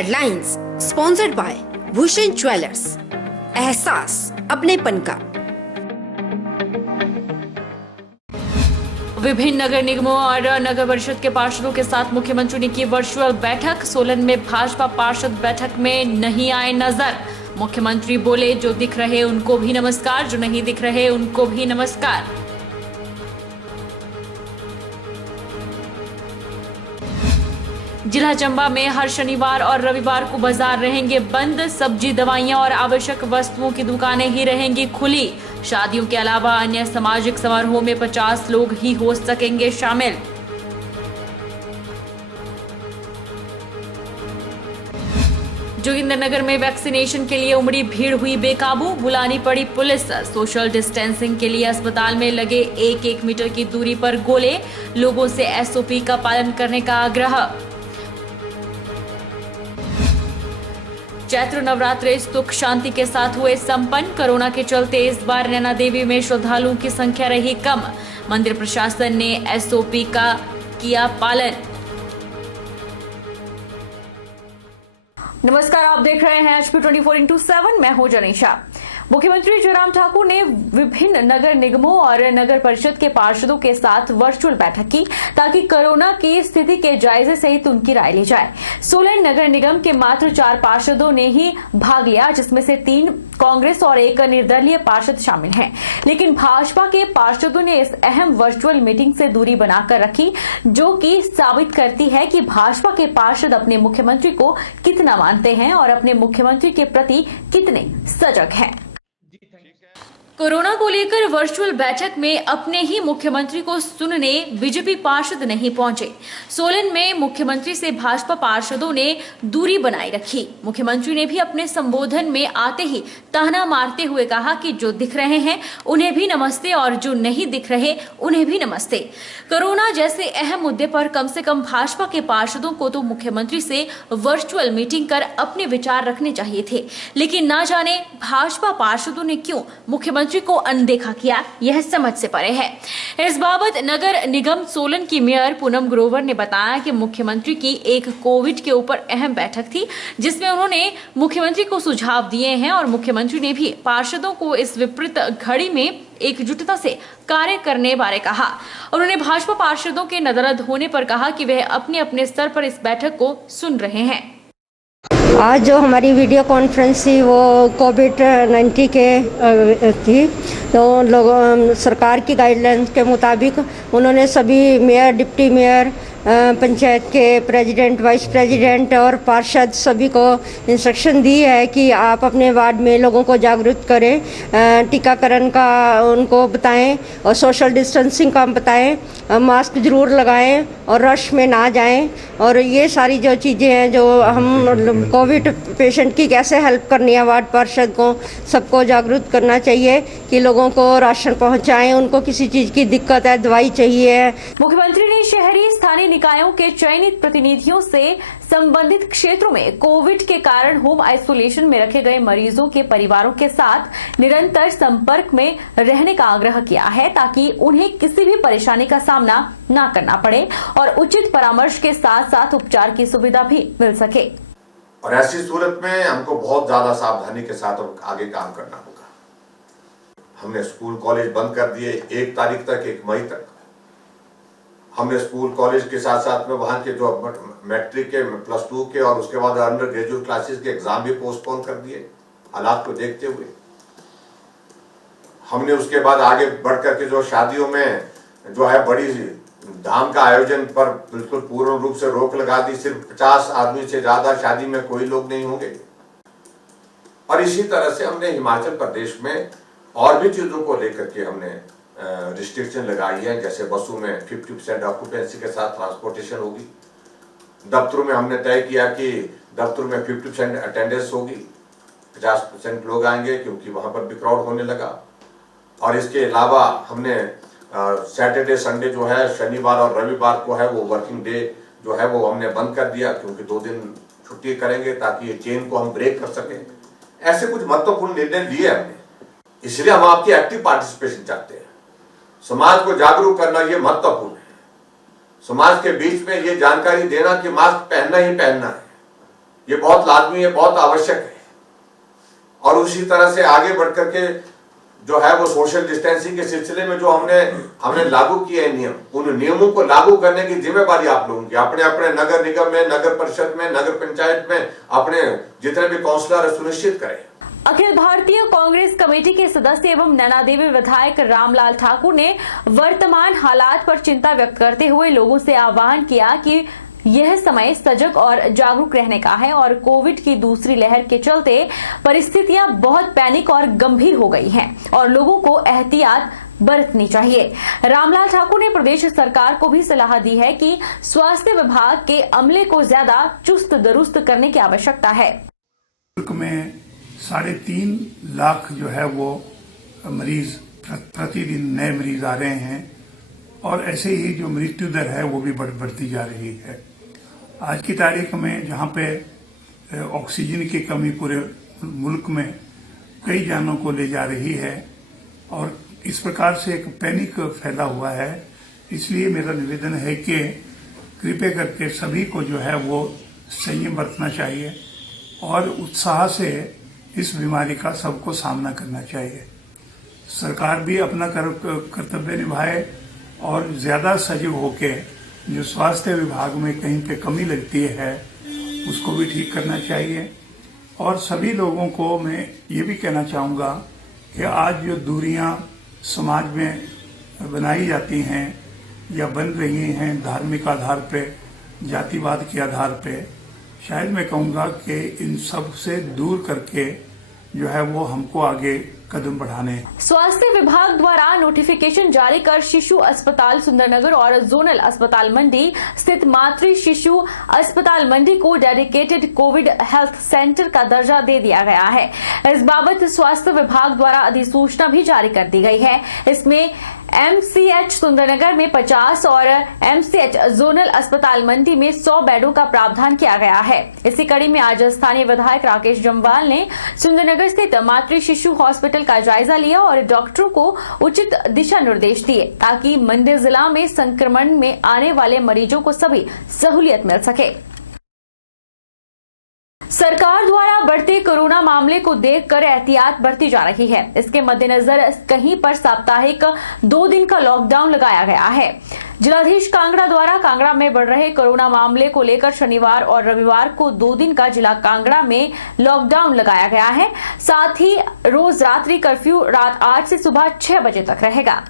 Headlines sponsored by Bhushan jewellers, एहसास अपनेपन का। विभिन्न नगर निगमों और नगर परिषद के पार्षदों के साथ मुख्यमंत्री ने की वर्चुअल बैठक। सोलन में भाजपा पार्षद बैठक में नहीं आए नजर। मुख्यमंत्री बोले, जो दिख रहे उनको भी नमस्कार, जो नहीं दिख रहे उनको भी नमस्कार। जिला चंबा में हर शनिवार और रविवार को बाजार रहेंगे बंद। सब्जी, दवाइयां और आवश्यक वस्तुओं की दुकानें ही रहेंगी खुली। शादियों के अलावा अन्य सामाजिक समारोह में 50 लोग ही हो सकेंगे शामिल। जोगिंदरनगर में वैक्सीनेशन के लिए उमड़ी भीड़ हुई बेकाबू, बुलानी पड़ी पुलिस। सोशल डिस्टेंसिंग के लिए अस्पताल में लगे 1-1 मीटर की दूरी पर गोले। लोगों से एसओपी का पालन करने का आग्रह। चैत्र नवरात्रे सुख शांति के साथ हुए संपन्न। कोरोना के चलते इस बार नैना देवी में श्रद्धालुओं की संख्या रही कम। मंदिर प्रशासन ने एसओपी का किया पालन। नमस्कार, आप देख रहे हैं HP 24x7। मैं हूं जनीशा। मुख्यमंत्री जयराम ठाकुर ने विभिन्न नगर निगमों और नगर परिषद के पार्षदों के साथ वर्चुअल बैठक की ताकि कोरोना की स्थिति के जायजे सहित उनकी राय ली जाए। सोलन नगर निगम के मात्र 4 पार्षदों ने ही भाग लिया, जिसमें से 3 कांग्रेस और 1 निर्दलीय पार्षद शामिल हैं। लेकिन भाजपा के पार्षदों ने इस अहम वर्चुअल मीटिंग से दूरी बनाकर रखी, जो कि साबित करती है कि भाजपा के पार्षद अपने मुख्यमंत्री को कितना मानते हैं और अपने मुख्यमंत्री के प्रति कितने सजग हैं। कोरोना को लेकर वर्चुअल बैठक में अपने ही मुख्यमंत्री को सुनने बीजेपी पार्षद नहीं पहुंचे। सोलन में मुख्यमंत्री से भाजपा पार्षदों ने दूरी बनाए रखी। मुख्यमंत्री ने भी अपने संबोधन में आते ही ताना मारते हुए कहा कि जो दिख रहे हैं उन्हें भी नमस्ते और जो नहीं दिख रहे उन्हें भी नमस्ते। कोरोना जैसे अहम मुद्दे पर कम से कम भाजपा के पार्षदों को तो मुख्यमंत्री से वर्चुअल मीटिंग कर अपने विचार रखने चाहिए थे, लेकिन ना जाने भाजपा पार्षदों ने क्यों मुख्यमंत्री को अनदेखा किया, यह समझ से परे है। इस बाबत नगर निगम सोलन की मेयर पूनम ग्रोवर ने बताया कि मुख्यमंत्री की एक कोविड के ऊपर अहम बैठक थी, जिसमें उन्होंने मुख्यमंत्री को सुझाव दिए हैं और मुख्यमंत्री ने भी पार्षदों को इस विपरीत घड़ी में एकजुटता से कार्य करने बारे कहा। उन्होंने भाजपा पार्षदों के नजरअंदाज होने पर कहा कि वह अपने अपने स्तर पर इस बैठक को सुन रहे हैं। आज जो हमारी वीडियो कॉन्फ्रेंस थी वो कोविड-19 के थी, तो लोगों सरकार की गाइडलाइंस के मुताबिक उन्होंने सभी मेयर, डिप्टी मेयर, पंचायत के प्रेसिडेंट, वाइस प्रेसिडेंट और पार्षद सभी को इंस्ट्रक्शन दी है कि आप अपने वार्ड में लोगों को जागरूक करें, टीकाकरण का उनको बताएं और सोशल डिस्टेंसिंग का बताएं, मास्क जरूर लगाएं और रश में ना जाएं। और ये सारी जो चीज़ें हैं जो हम कोविड पेशेंट की कैसे हेल्प करनी है, वार्ड पार्षद को सबको जागरूक करना चाहिए कि लोगों को राशन पहुंचाएं, उनको किसी चीज़ की दिक्कत है, दवाई चाहिए। मुख्यमंत्री ने शहरी स्थानीय निकायों के चयनित प्रतिनिधियों से संबंधित क्षेत्रों में कोविड के कारण होम आइसोलेशन में रखे गए मरीजों के परिवारों के साथ निरंतर संपर्क में रहने का आग्रह किया है, ताकि उन्हें किसी भी परेशानी का सामना न करना पड़े और उचित परामर्श के साथ साथ उपचार की सुविधा भी मिल सके। और ऐसी सूरत में हमको बहुत ज्यादा सावधानी के साथ आगे काम करना होगा। हमने स्कूल कॉलेज बंद कर दिए 1 तारीख तक, 1 मई तक। हमने स्कूल कॉलेज के साथ साथ में वहां के जो मैट्रिक के, +2 के और उसके बाद अंडर ग्रेजुएट क्लासेस के एग्जाम भी पोस्टपोन कर दिए हालात को देखते हुए। हमने उसके बाद आगे बढ़ करके जो शादियों में जो है बड़ी धाम का आयोजन पर बिल्कुल पूर्ण रूप से रोक लगा दी। सिर्फ 50 आदमी से ज्यादा शादी में कोई लोग नहीं होंगे। और इसी तरह से हमने हिमाचल प्रदेश में और भी चीजों को लेकर के हमने रिस्ट्रिक्शन लगाई है, जैसे बसों में 50% ऑक्यूपेंसी के साथ ट्रांसपोर्टेशन होगी। दफ्तरों में हमने तय किया कि दफ्तरों में 50% अटेंडेंस होगी, 50% लोग आएंगे क्योंकि वहां पर भी क्राउड होने लगा। और इसके अलावा हमने सैटरडे संडे जो है, शनिवार और रविवार को है वो वर्किंग डे जो है वो हमने बंद कर दिया, क्योंकि 2 दिन छुट्टी करेंगे ताकि ये चेन को हम ब्रेक कर सकें। ऐसे कुछ महत्वपूर्ण निर्णय लिए हमने, इसलिए हम आपकी एक्टिव पार्टिसिपेशन चाहते हैं। समाज को जागरूक करना ये महत्वपूर्ण है। समाज के बीच में ये जानकारी देना कि मास्क पहनना ही पहनना है, ये बहुत लाजमी है, बहुत आवश्यक है। और उसी तरह से आगे बढ़ करके जो है वो सोशल डिस्टेंसिंग के सिलसिले में जो हमने लागू किए हैं नियम, उन नियमों को लागू करने की जिम्मेदारी आप लोगों की। अपने अपने नगर निगम में, नगर परिषद में, नगर पंचायत में अपने जितने भी काउंसलर है सुनिश्चित करें। अखिल भारतीय कांग्रेस कमेटी के सदस्य एवं नैना देवी विधायक रामलाल ठाकुर ने वर्तमान हालात पर चिंता व्यक्त करते हुए लोगों से आह्वान किया कि यह समय सजग और जागरूक रहने का है और कोविड की दूसरी लहर के चलते परिस्थितियां बहुत पैनिक और गंभीर हो गई हैं और लोगों को एहतियात बरतनी चाहिए। रामलाल ठाकुर ने प्रदेश सरकार को भी सलाह दी है कि स्वास्थ्य विभाग के अमले को ज्यादा चुस्त दुरुस्त करने की आवश्यकता है। मुल्क में 3.5 लाख जो है वो मरीज प्रतिदिन नए मरीज आ रहे हैं और ऐसे ही जो मृत्यु दर है वो भी बढ़ती जा रही है। आज की तारीख में जहाँ पे ऑक्सीजन की कमी पूरे मुल्क में कई जानों को ले जा रही है और इस प्रकार से एक पैनिक फैला हुआ है, इसलिए मेरा निवेदन है कि कृपया करके सभी को जो है वो संयम बरतना चाहिए और उत्साह से इस बीमारी का सबको सामना करना चाहिए। सरकार भी अपना कर्तव्य निभाए और ज्यादा सजग होके जो स्वास्थ्य विभाग में कहीं पे कमी लगती है उसको भी ठीक करना चाहिए। और सभी लोगों को मैं ये भी कहना चाहूँगा कि आज जो दूरियां समाज में बनाई जाती हैं या बन रही हैं धार्मिक आधार पे, जातिवाद के आधार पे, शायद मैं कहूँगा कि इन सब से दूर करके जो है वो हमको आगे कदम बढ़ाने। स्वास्थ्य विभाग द्वारा नोटिफिकेशन जारी कर शिशु अस्पताल सुंदरनगर और जोनल अस्पताल मंडी स्थित मातृ शिशु अस्पताल मंडी को डेडिकेटेड कोविड हेल्थ सेंटर का दर्जा दे दिया गया है। इस बाबत स्वास्थ्य विभाग द्वारा अधिसूचना भी जारी कर दी गई है। इसमें MCH सुंदरनगर में 50 और MCH जोनल अस्पताल मंडी में 100 बेडों का प्रावधान किया गया है। इसी कड़ी में आज स्थानीय विधायक राकेश जम्वाल ने सुंदरनगर स्थित मातृ शिशु हॉस्पिटल का जायजा लिया और डॉक्टरों को उचित दिशा निर्देश दिए ताकि मंडी जिला में संक्रमण में आने वाले मरीजों को सभी सहूलियत मिल सके। सरकार द्वारा बढ़ते कोरोना मामले को देखकर एहतियात बरती जा रही है। इसके मद्देनजर कहीं पर साप्ताहिक 2 दिन का लॉकडाउन लगाया गया है। जिलाधीश कांगड़ा द्वारा कांगड़ा में बढ़ रहे कोरोना मामले को लेकर शनिवार और रविवार को 2 दिन का जिला कांगड़ा में लॉकडाउन लगाया गया है। साथ ही रोज रात्रि कर्फ्यू रात 8 से सुबह 6 बजे तक रहेगा।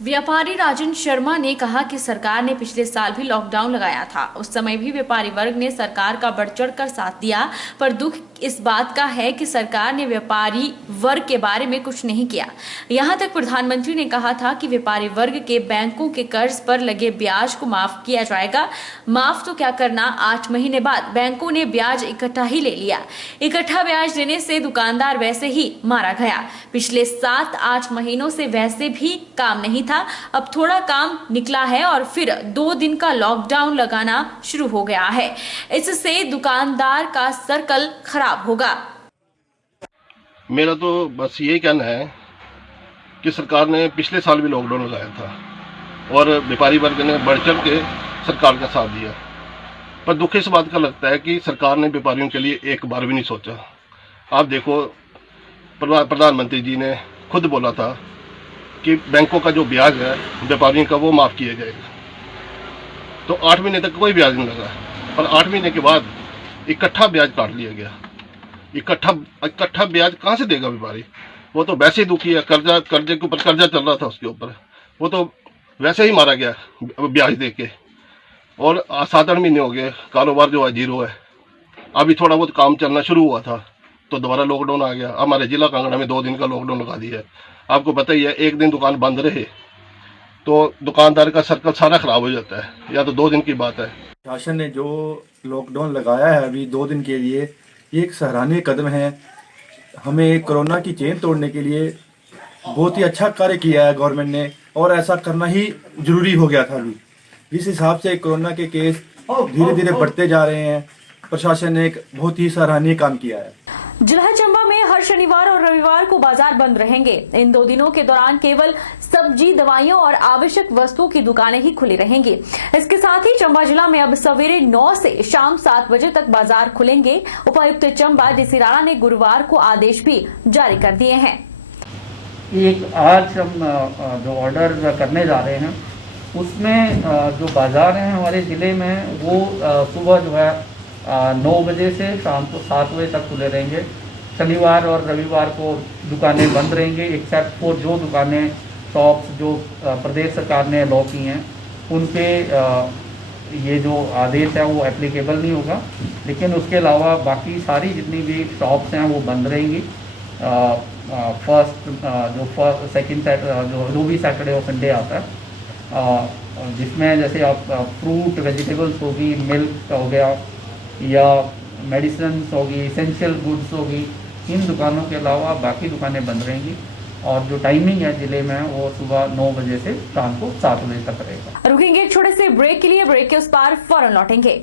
व्यापारी राजन शर्मा ने कहा कि सरकार ने पिछले साल भी लॉकडाउन लगाया था, उस समय भी व्यापारी वर्ग ने सरकार का बढ़ चढ़ कर साथ दिया, पर दुख इस बात का है कि सरकार ने व्यापारी वर्ग के बारे में कुछ नहीं किया। यहां तक प्रधानमंत्री ने कहा था कि व्यापारी वर्ग के बैंकों के कर्ज पर लगे ब्याज को माफ किया जाएगा। माफ तो क्या करना, 8 महीने बाद बैंकों ने ब्याज इकट्ठा ही ले लिया। इकट्ठा ब्याज देने से दुकानदार वैसे ही मारा गया। पिछले 7-8 महीनों से वैसे भी काम नहीं था, अब थोड़ा काम निकला है और फिर 2 दिन का लॉकडाउन लगाना शुरू हो गया है। इससे दुकानदार का सर्कल खराब होगा। मेरा तो बस यही कहना है कि सरकार ने पिछले साल भी लॉकडाउन लगाया था और व्यापारी वर्ग ने बढ़ चढ़ के सरकार का साथ दिया, पर दुख इस बात का लगता है कि सरकार ने व्यापारियों के लिए एक बार भी नहीं सोचा। आप देखो, प्रधानमंत्री जी ने खुद बोला था कि बैंकों का जो ब्याज है व्यापारियों का वो माफ किया जाएगा, तो 8 महीने तक कोई ब्याज नहीं लगा, पर 8 महीने के बाद इकट्ठा ब्याज काट लिया गया। इकट्ठा ब्याज कहाँ से देगा व्यापारी? वो तो वैसे ही दुखी है, कर्जे के ऊपर कर्जा चल रहा था उसके ऊपर, वो तो वैसे ही मारा गया ब्याज दे के। और 7-8 महीने हो गए, कारोबार जो है जीरो है। अभी थोड़ा बहुत काम चलना शुरू हुआ था तो दोबारा लॉकडाउन आ गया। हमारे जिला कांगड़ा में 2 दिन का लॉकडाउन लगा दिया है। आपको पता ही है, एक दिन दुकान बंद रहे तो दुकानदार का सर्कल सारा खराब हो जाता है, या तो 2 दिन की बात है। शासन ने जो लॉकडाउन लगाया है अभी 2 दिन के लिए, ये एक सराहनीय कदम है। हमें कोरोना की चेन तोड़ने के लिए बहुत ही अच्छा कार्य किया है गवर्नमेंट ने, और ऐसा करना ही जरूरी हो गया था। अभी जिस हिसाब से कोरोना के केस धीरे धीरे बढ़ते जा रहे हैं, प्रशासन ने एक बहुत ही सराहनीय काम किया है। जिला चंबा में हर शनिवार और रविवार को बाजार बंद रहेंगे। इन 2 दिनों के दौरान केवल सब्जी, दवाइयों और आवश्यक वस्तुओं की दुकानें ही खुली रहेंगी। इसके साथ ही चंबा जिला में अब सवेरे 9 से शाम 7 बजे तक बाजार खुलेंगे। उपायुक्त चंबा डीसी राणा ने गुरुवार को आदेश भी जारी कर दिए हैं। एक आज हम जो ऑर्डर करने जा रहे हैं उसमें जो बाजार हैं हमारे ज़िले में वो सुबह जो है 9 बजे से शाम को 7 बजे तक खुले रहेंगे। शनिवार और रविवार को दुकानें बंद रहेंगी, एक्सेप्ट फॉर जो दुकानें, शॉप्स जो प्रदेश सरकार ने लॉ की हैं उन पे ये जो आदेश है वो एप्लीकेबल नहीं होगा। लेकिन उसके अलावा बाकी सारी जितनी भी शॉप्स हैं वो बंद रहेंगी। फर्स्ट सेकंड जो भी सैटरडे और संडे आता है जिसमें जैसे आप फ्रूट, वेजिटेबल्स होगी, मिल्क हो गया या मेडिसिन होगी, इसेंशियल गुड्स होगी, इन दुकानों के अलावा बाकी दुकानें बंद रहेंगी। और जो टाइमिंग है जिले में वो सुबह 9 बजे से शाम को 7 बजे तक रहेगा। रुकेंगे एक छोटे से ब्रेक के लिए। ब्रेक के उस पार फौरन लौटेंगे।